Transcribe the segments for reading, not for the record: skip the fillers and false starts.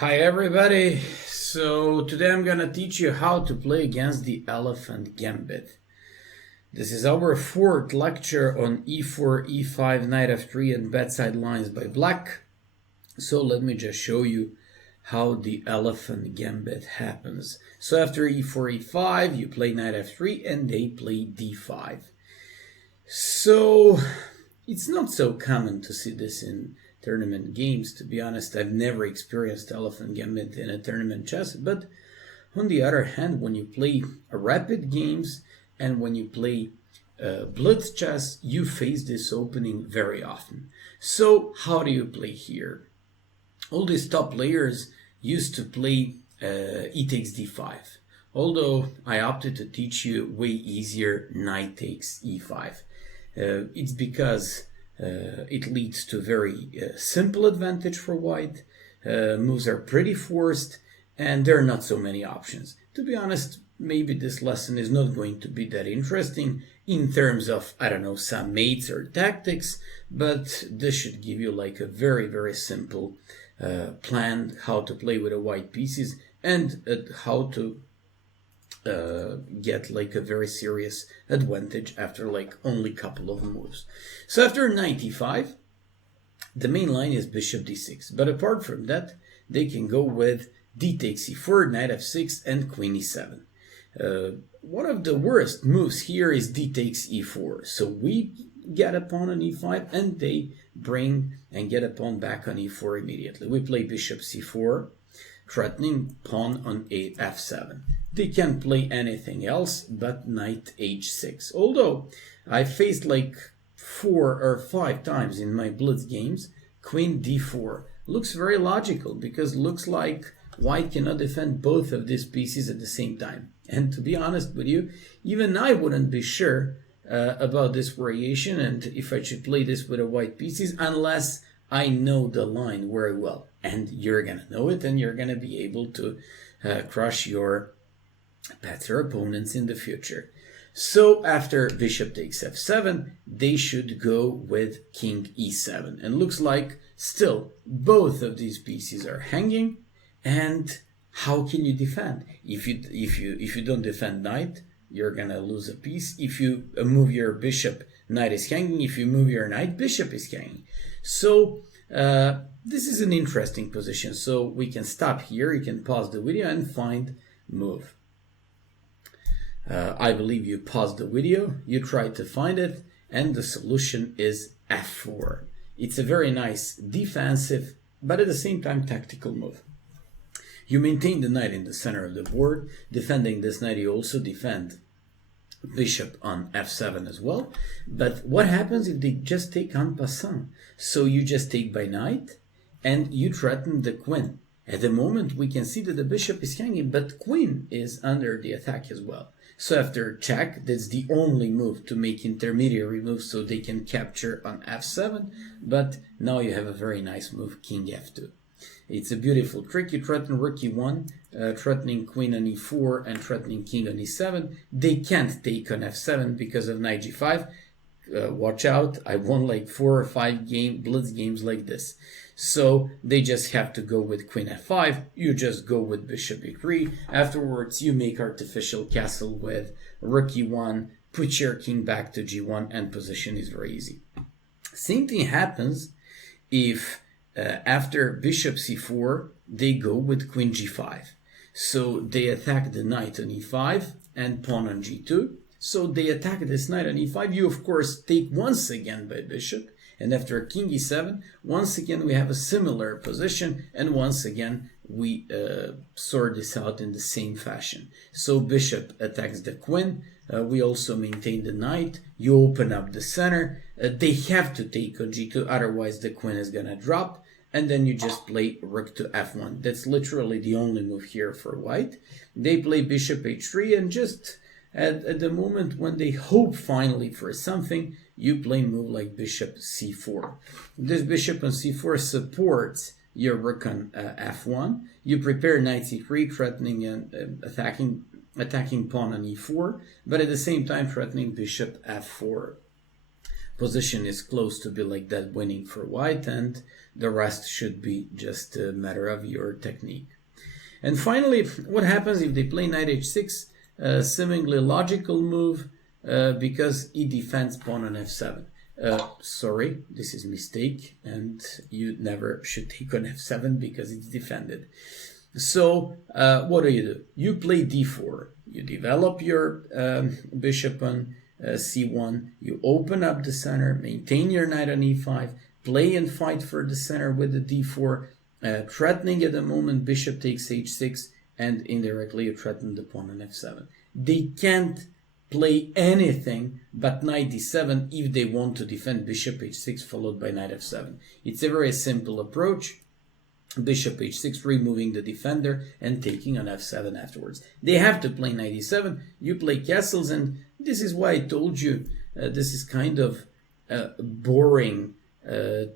Hi everybody, so today I'm gonna teach you how to play against the Elephant Gambit. This is our fourth lecture on e4, e5, knight f3 and bedside lines by black. So let me just show you how the Elephant Gambit happens. So after e4, e5, you play knight f3 and they play d5. So it's not so common to see this in tournament games. To be honest, I've never experienced Elephant Gambit in a tournament chess, but on the other hand, when you play rapid games and when you play blitz chess, you face this opening very often. So how do you play here? All these top players used to play e takes d5, although I opted to teach you way easier knight takes e5. It's because it leads to very simple advantage for white. Moves are pretty forced and there are not so many options. To be honest, maybe this lesson is not going to be that interesting in terms of, I don't know, some mates or tactics, but this should give you like a very simple plan how to play with the white pieces and how to get like a very serious advantage after like only couple of moves. So after knight e5, the main line is bishop d6, but apart from that, they can go with d takes e4, knight f6, and queen e7. One of the worst moves here is d takes e4. So we get a pawn on e5 and they bring and get a pawn back on e4 immediately. We play bishop c4, threatening pawn on f7. They can't play anything else but knight h6. Although I faced like 4 or 5 times in my blitz games, queen d4 looks very logical because looks like white cannot defend both of these pieces at the same time. And to be honest with you, even I wouldn't be sure about this variation and if I should play this with the white pieces unless I know the line very well. And you're gonna know it and you're gonna be able to crush your better opponents in the future. So after bishop takes f7, they should go with king e7. And looks like still both of these pieces are hanging. And how can you defend? If you don't defend knight, you're gonna lose a piece. If you move your bishop, knight is hanging. If you move your knight, bishop is hanging. So this is an interesting position. So we can stop here. You can pause the video and find move. I believe you paused the video, you tried to find it, and the solution is f4. It's a very nice defensive, but at the same time tactical move. You maintain the knight in the center of the board. Defending this knight, you also defend bishop on f7 as well. But what happens if they just take en passant? So you just take by knight, and you threaten the queen. At the moment, we can see that the bishop is hanging, but queen is under the attack as well. So after check, that's the only move to make intermediary moves so they can capture on f7. But now you have a very nice move, king f2. It's a beautiful trick. You threaten rook e1, threatening queen on e4, and threatening king on e7. They can't take on f7 because of knight g5. Watch out, I won like 4 or 5 blitz games like this. So they just have to go with queen f5, you just go with bishop e3, afterwards you make artificial castle with rook e1, put your king back to g1, and position is very easy. Same thing happens if after bishop c4, they go with queen g5. So they attack the knight on e5 and pawn on g2. So they attack this knight on e5. You, of course, take once again by bishop. And after king e7, once again we have a similar position. And once again, we sort this out in the same fashion. So bishop attacks the queen. We also maintain the knight. You open up the center. They have to take on g2, otherwise the queen is going to drop. And then you just play rook to f1. That's literally the only move here for white. They play bishop h3 and just... At the moment when they hope finally for something, you play move like bishop c4. This bishop on c4 supports your rook on f1. You prepare knight c3, threatening and attacking pawn on e4, but at the same time threatening bishop f4. position is close to be like that, winning for white, and the rest should be just a matter of your technique. And finally, what happens if they play knight h6, seemingly logical move, because he defends pawn on f7. Sorry, this is mistake, and you never should take on f7 because it's defended. So what do? You play d4. You develop your bishop on c1. You open up the center, maintain your knight on e5, play and fight for the center with the d4, threatening at the moment bishop takes h6, and indirectly you threaten the pawn on f7. They can't play anything but knight d7 if they want to defend bishop h6 followed by knight f7. It's a very simple approach. Bishop h6, removing the defender and taking on f7 afterwards. They have to play knight e7. You play castles, and this is why I told you this is kind of a boring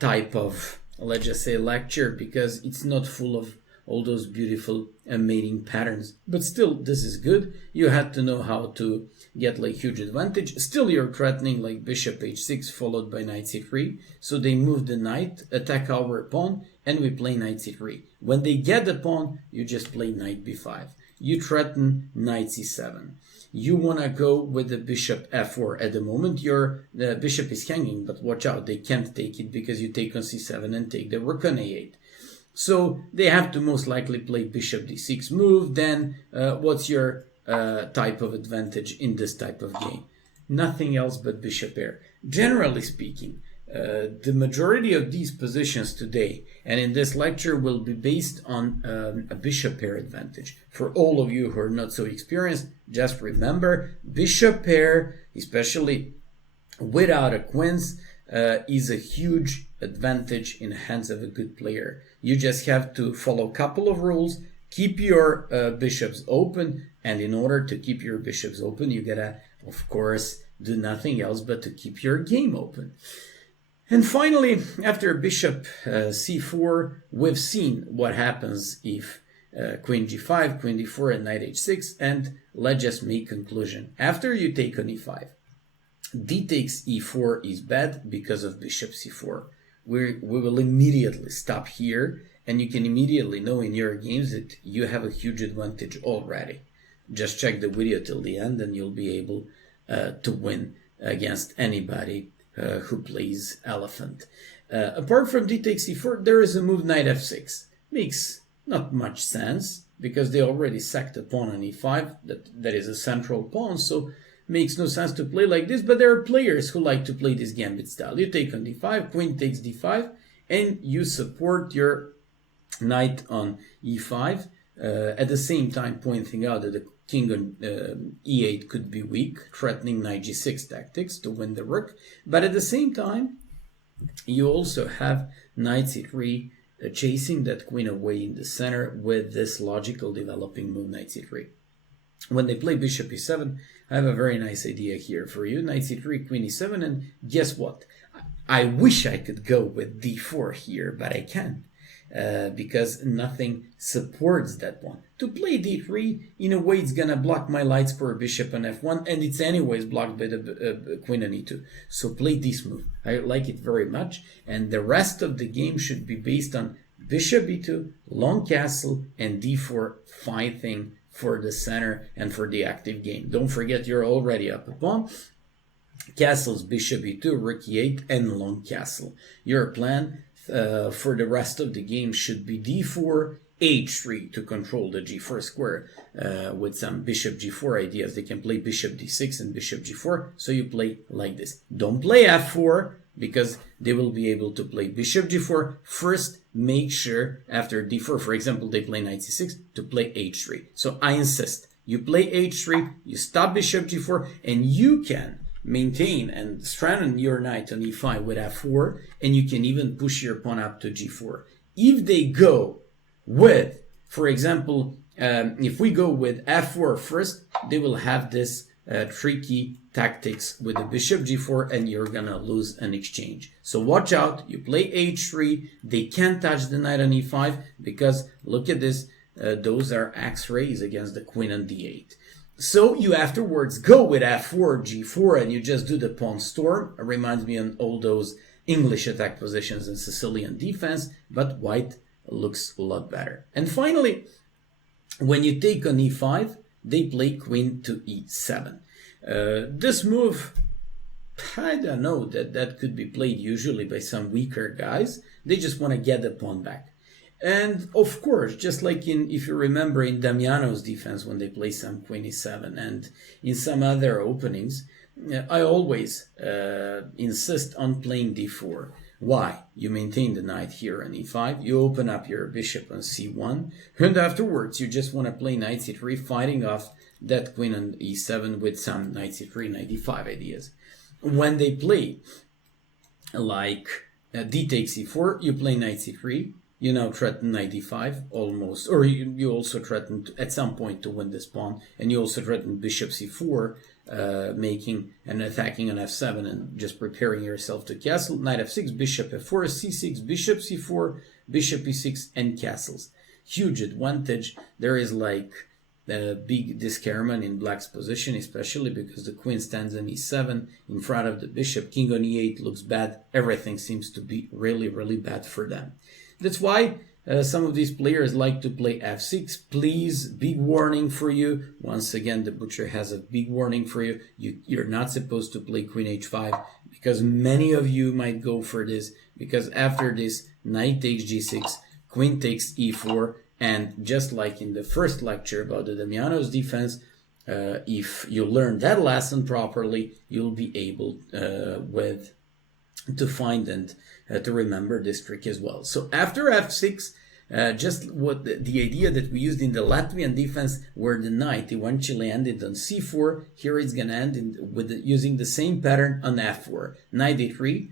type of, let's just say, lecture, because it's not full of all those beautiful mating patterns. But still, this is good. You had to know how to get like huge advantage. Still, you're threatening like bishop h6 followed by knight c3. So they move the knight, attack our pawn, and we play knight c3. When they get the pawn, you just play knight b5. You threaten knight c7. You want to go with the bishop f4. At the moment, the bishop is hanging, but watch out, they can't take it because you take on c7 and take the rook on a8. So they have to most likely play bishop d6 move. Then what's your type of advantage in this type of game? Nothing else but bishop pair. Generally speaking, the majority of these positions today and in this lecture will be based on a bishop pair advantage. For all of you who are not so experienced, just remember bishop pair, especially without a queens, is a huge advantage in the hands of a good player. You just have to follow a couple of rules, keep your bishops open, and in order to keep your bishops open, you gotta, of course, do nothing else but to keep your game open. And finally, after bishop c4, we've seen what happens if queen g5, queen d4, and knight h6, and let's just make conclusion. After you take on e5, d takes e4 is bad because of bishop c4. We will immediately stop here, and you can immediately know in your games that you have a huge advantage already. Just check the video till the end and you'll be able to win against anybody who plays elephant. Apart from d takes e4, there is a move knight f6. Makes not much sense because they already sacked a pawn on e5. That is a central pawn, so makes no sense to play like this, but there are players who like to play this gambit style. You take on d5, queen takes d5, and you support your knight on e5, at the same time pointing out that the king on e8 could be weak, threatening knight g6 tactics to win the rook, but at the same time, you also have knight c3 chasing that queen away in the center with this logical developing move knight c3. When they play bishop e7, I have a very nice idea here for you. Knight c3, queen e7, and guess what? I wish I could go with d4 here, but I can't because nothing supports that one. To play d3, in a way, it's going to block my light square bishop on f1, and it's anyways blocked by the queen on e2. So play this move. I like it very much, and the rest of the game should be based on bishop e2, long castle, and d4 fighting for the center and for the active game. Don't forget you're already up a pawn. Castles, bishop e2, rook e8, and long castle. Your plan for the rest of the game should be d4, h3 to control the g4 square with some bishop g4 ideas. They can play bishop d6 and bishop g4, so you play like this. Don't play f4 because they will be able to play bishop g4. First, make sure after d4, for example, they play knight c6, to play h3. So I insist, you play h3, you stop bishop g4, and you can maintain and strengthen your knight on e5 with f4, and you can even push your pawn up to g4. If they go with, for example, if we go with f4 first, they will have this tricky tactics with the bishop g4, and you're gonna lose an exchange. So watch out, you play h3, they can't touch the knight on e5 because look at this, those are x-rays against the queen on d8. So you afterwards go with f4, g4, and you just do the pawn storm. It reminds me of all those English attack positions in Sicilian defense, but white looks a lot better. And finally, when you take on e5, they play queen to e7. This move, I don't know, that could be played usually by some weaker guys. They just want to get the pawn back. And of course, just like if you remember in Damiano's defense when they play some queen e7 and in some other openings, I always insist on playing d4. Why? You maintain the knight here on e5, you open up your bishop on c1, and afterwards you just want to play knight c3, fighting off that queen on e7 with some knight c3, knight e5 ideas. When they play like d takes e4, you play knight c3, you now threaten knight e5 almost, or you also threaten at some point to win this pawn, and you also threaten bishop c4, making and attacking on f7 and just preparing yourself to castle. Knight f6, bishop f4, c6, bishop c4, bishop e6, and castles. Huge advantage. There is like a big discarment in black's position, especially because the queen stands on e7 in front of the bishop. King on e8 looks bad. Everything seems to be really, really bad for them. That's why some of these players like to play f6. Please, big warning for you. Once again, the butcher has a big warning for you. You're not supposed to play queen h5 because many of you might go for this. Because after this, knight takes g6, queen takes e4, and just like in the first lecture about the Damiano's defense, if you learn that lesson properly, you'll be able to find and to remember this trick as well. So after f6, just what the idea that we used in the Latvian defense, where the knight eventually ended on c4, here it's going to end with using the same pattern on f4. Knight e3,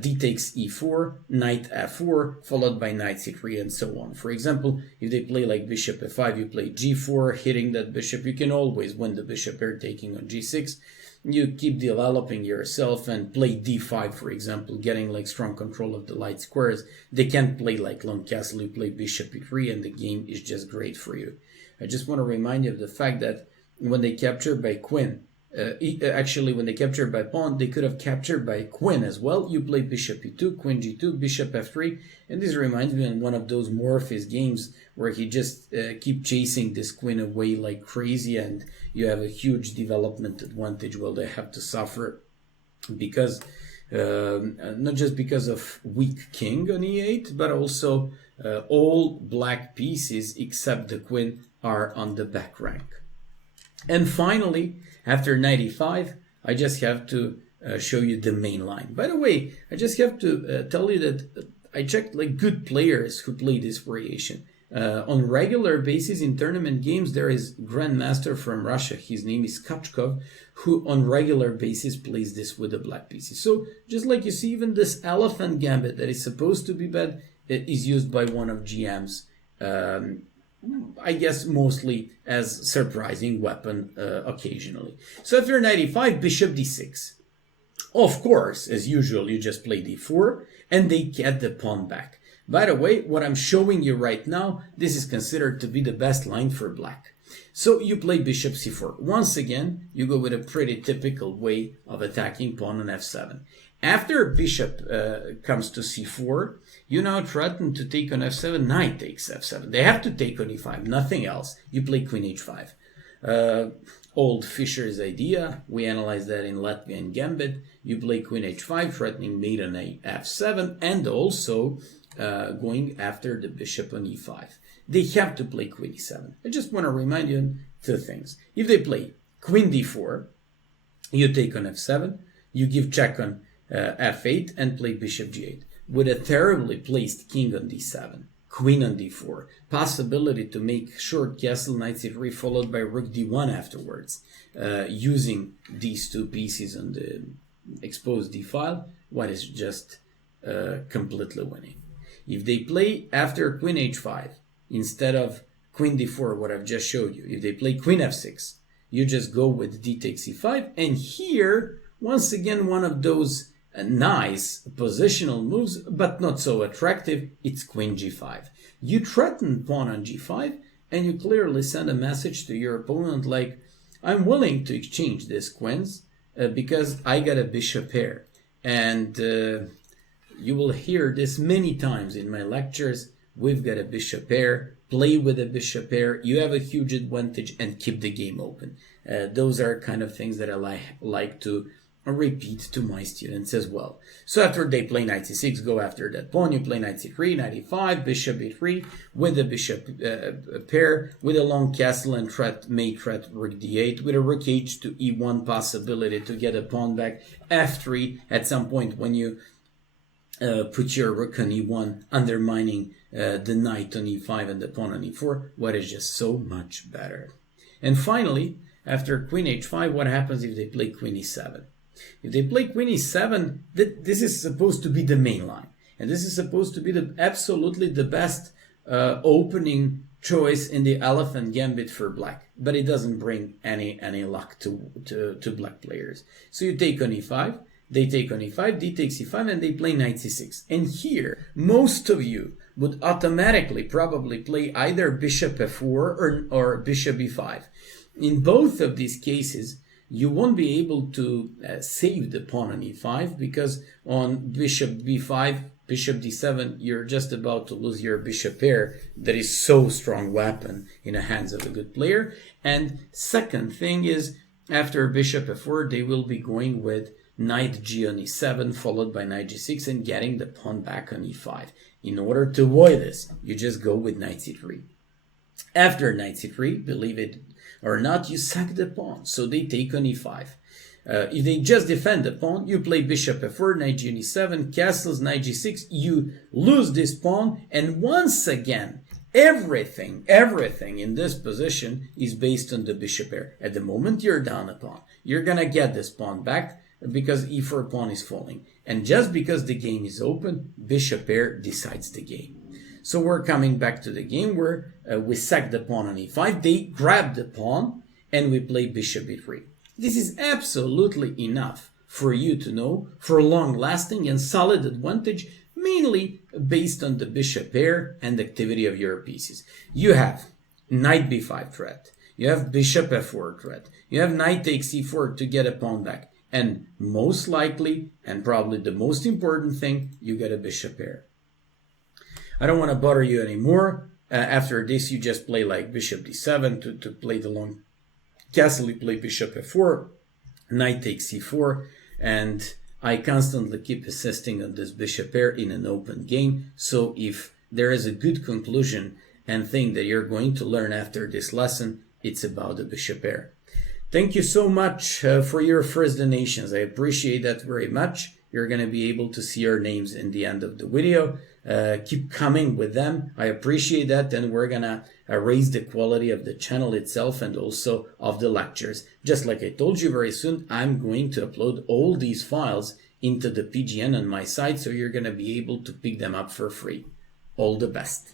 d takes e4, knight f4, followed by knight c3, and so on. For example, if they play like bishop f5, you play g4, hitting that bishop. You can always win the bishop here, taking on g6. You keep developing yourself and play d5, for example, getting like strong control of the light squares. They can't play like long castle. You play bishop e3 and the game is just great for you. I just want to remind you of the fact that when they capture by queen, actually when they capture by pawn, they could have captured by queen as well. You play bishop e2, queen g2, bishop f3, and this reminds me of one of those Morpheus games where he just keep chasing this queen away like crazy, and you have a huge development advantage while they have to suffer because not just because of weak king on e8, but also all black pieces except the queen are on the back rank. And finally, after knight e5, I just have to show you the main line. By the way, I just have to tell you that I checked like good players who play this variation. On regular basis in tournament games, there is Grandmaster from Russia. His name is Kachkov, who on regular basis plays this with the black pieces. So just like you see, even this Elephant Gambit that is supposed to be bad, it is used by one of GM's. I guess mostly as surprising weapon occasionally. So after knight e5, bishop d6. Of course, as usual, you just play d4 and they get the pawn back. By the way, what I'm showing you right now, this is considered to be the best line for black. So you play bishop c4. Once again, you go with a pretty typical way of attacking pawn on f7. After bishop comes to c4, you now threaten to take on f7, knight takes f7. They have to take on e5, nothing else. You play queen h5. Old Fischer's idea, we analyzed that in Latvian Gambit. You play queen h5, threatening mate on f7, and also going after the bishop on e5. They have to play queen e7. I just want to remind you two things. If they play queen d4, you take on f7, you give check on f8 and play bishop g8 with a terribly placed king on d7, queen on d4, possibility to make short castle knight c3 followed by rook d1 afterwards, using these two pieces on the exposed d file. White is just completely winning. If they play after queen h5 instead of queen d4, what I've just showed you, if they play queen f6, you just go with d takes e5, and here once again one of those nice positional moves, but not so attractive, it's queen g5. You threaten pawn on g5, and you clearly send a message to your opponent like, I'm willing to exchange this queens because I got a bishop pair. And you will hear this many times in my lectures. We've got a bishop pair, play with a bishop pair, you have a huge advantage, and keep the game open. Those are kind of things that I like to repeat to my students as well. So after they play knight c6, go after that pawn, you play knight c3, knight e5, bishop e3, with a bishop pair, with a long castle and may threat rook d8, with a rook h to e1 possibility to get a pawn back, f3 at some point when you put your rook on e1, undermining the knight on e5 and the pawn on e4, what is just so much better. And finally, after queen h5, what happens if they play queen e7? If they play queen e7, this is supposed to be the main line. And this is supposed to be absolutely the best opening choice in the Elephant Gambit for black. But it doesn't bring any luck to black players. So you take on e5, they take on e5, d takes e5, and they play knight c6. And here, most of you would automatically probably play either bishop f4 or bishop e5. In both of these cases, you won't be able to save the pawn on e5 because on bishop b5, bishop d7, you're just about to lose your bishop pair that is so strong weapon in the hands of a good player. And second thing is, after bishop f4, they will be going with knight g on e7 followed by knight g6 and getting the pawn back on e5. In order to avoid this, you just go with knight c3. After knight c3, believe it or not, you sack the pawn, so they take on e5. If they just defend the pawn, you play bishop f4, knight g on e7, castles, knight g6, you lose this pawn, and once again, everything in this position is based on the bishop pair. At the moment you're down a pawn, you're gonna get this pawn back because e4 pawn is falling. And just because the game is open, bishop pair decides the game. So we're coming back to the game where we sack the pawn on e5, they grab the pawn, and we play bishop e3. This is absolutely enough for you to know for long-lasting and solid advantage, mainly based on the bishop pair and the activity of your pieces. You have knight b5 threat, you have bishop f4 threat, you have knight takes e4 to get a pawn back, and most likely, and probably the most important thing, you get a bishop pair. I don't want to bother you anymore. After this, you just play like bishop d7 to play the long castle. You play bishop f4, knight takes c4, and I constantly keep insisting on this bishop pair in an open game. So if there is a good conclusion and thing that you're going to learn after this lesson, it's about the bishop pair. Thank you so much for your first donations. I appreciate that very much. You're going to be able to see your names in the end of the video. Keep coming with them. I appreciate that, and we're going to raise the quality of the channel itself and also of the lectures. Just like I told you, very soon I'm going to upload all these files into the PGN on my site, so you're going to be able to pick them up for free. All the best.